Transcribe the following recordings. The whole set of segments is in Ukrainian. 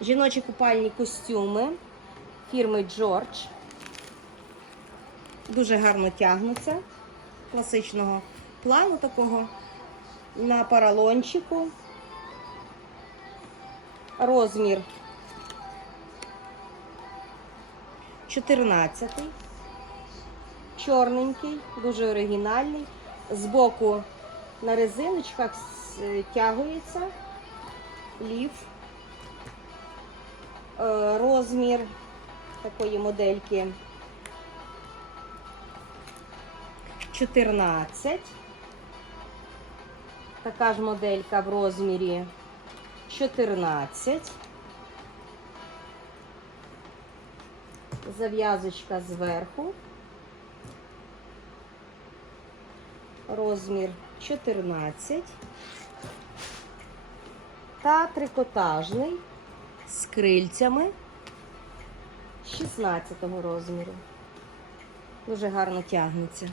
Жіночі купальні костюми фірми George. Дуже гарно тягнуться. Класичного плану такого. На поролончику. Розмір 14. Чорненький, дуже оригінальний. Збоку на резиночках стягується ліф. Е, Розмір такої модельки 14. Така ж моделька в розмірі 14. Зав'язочка зверху. Розмір 14. Та трикотажний з крильцями 16 розміру. Дуже гарно тягнеться.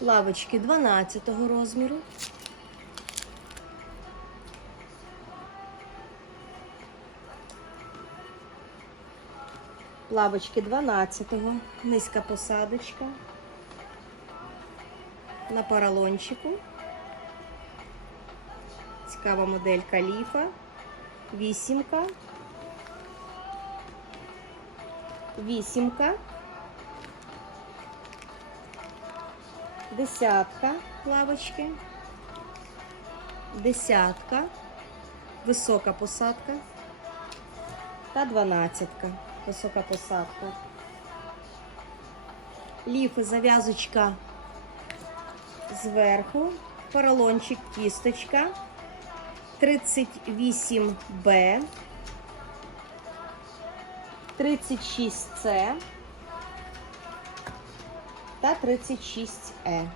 Лавочки 12 розміру. Лавочки 12-го, низька посадочка на поролончику. Цікава моделька ліфа. Вісімка. Вісімка. Десятка лавочки. Десятка. Висока посадка. Та дванадцятка. Висока посадка. Ліфи, зав'язочка зверху. Поролончик кісточка. 38Б. 36С та 36Е.